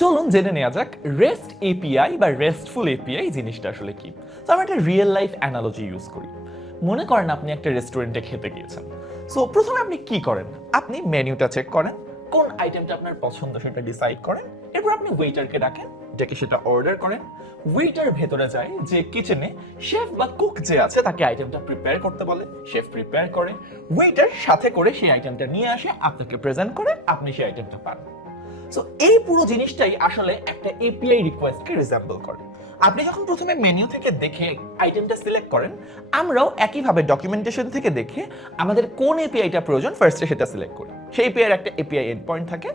চলুন জেনে নেওয়া যাক রেস্ট এপিআই বা রেস্টফুল এপিআই জিনিসটা আসলে কি? তো আমরা একটা রিয়েল লাইফ অ্যানালজি ইউজ করি। মনে করেন আপনি একটা রেস্টুরেন্টে খেতে গিয়েছেন। সো প্রথমে আপনি কি করেন? আপনি মেনুটা চেক করেন, কোন আইটেমটা আপনার পছন্দ সেটা ডিসাইড করেন, এরপর আপনি ওয়েটারকে ডাকেন, ডেকে সেটা অর্ডার করেন। ওয়েটার ভেতরে যায় যে কিচেনে শেফ বা কুক যে আছে, তাকে আইটেমটা প্রিপেয়ার করতে বলে। শেফ প্রিপেয়ার করে ওয়েটার সাথে করে সেই আইটেমটা নিয়ে আসে, আপনাকে প্রেজেন্ট করে, আপনি সেই আইটেমটা পান। সো এই পুরো জিনিসটাই আসলে একটা এপিআই রিকোয়েস্টকে রিজেম্বল করে। আপনি যখন প্রথমে মেনু থেকে দেখে আইটেমটা সিলেক্ট করেন। আমরাও একইভাবে ডকুমেন্টেশন থেকে দেখে আমাদের কোন এপিআইটা প্রয়োজন ফার্স্টে সেটা সিলেক্ট করি। সেই এপিআই একটা এপিআই এন্ড পয়েন্ট থাকে।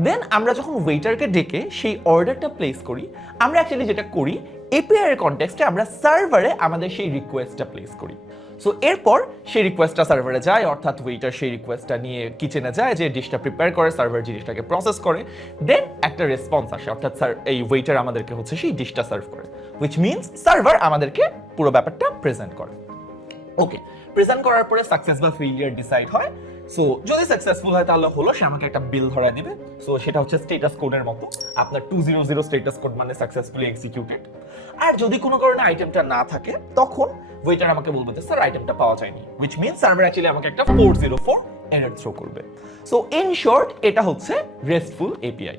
দেন আমরা যখন ওয়েটারকে ডেকে সেই অর্ডারটা প্লেস করি, আমরা অ্যাকচুয়ালি যেটা করি এপিআই এর কনটেক্সটে আমরা সার্ভারে আমাদের সেই রিকোয়েস্টটা প্লেস করি। সো এরপর সেই রিকোয়েস্টটা সার্ভারে যায়, অর্থাৎ ওয়েটার সেই রিকোয়েস্টটা নিয়ে কিচেনে যায়, যে ডিশটা প্রিপেয়ার করে সার্ভার জিনিসটাকে প্রসেস করে। দেন একটা রেসপন্স আসে, অর্থাৎ স্যার এই ওয়েটার আমাদেরকে হচ্ছে সেই ডিশটা সার্ভ করে। উইচ মিনস সার্ভার আমাদেরকে পুরো ব্যাপারটা প্রেজেন্ট করে। ওকে প্রেজেন্ট করার পরে সাকসেস বা ফেলিয়ার ডিসাইড হয়। সো যদি সাকসেসফুল হয়, তাহলে হলো সে আমাকে একটা বিল ধরা দিবে। সো সেটা হচ্ছে স্টেটাস কোডের মতো। আপনার two zero zero status code মানে সাকসেসফুলি এক্সিকিউটেড আর যদি কোনো কারণে আইটেমটা না থাকে, তখন ওয়েটার আমাকে বলবে যে স্যার আইটেমটা পাওয়া যায়নি। উইচ মিনস সার্ভার অ্যাকচুয়ালি আমাকে একটা four zero four error throw করবে। সো ইন শর্ট এটা হচ্ছে রেস্টফুল এপিআই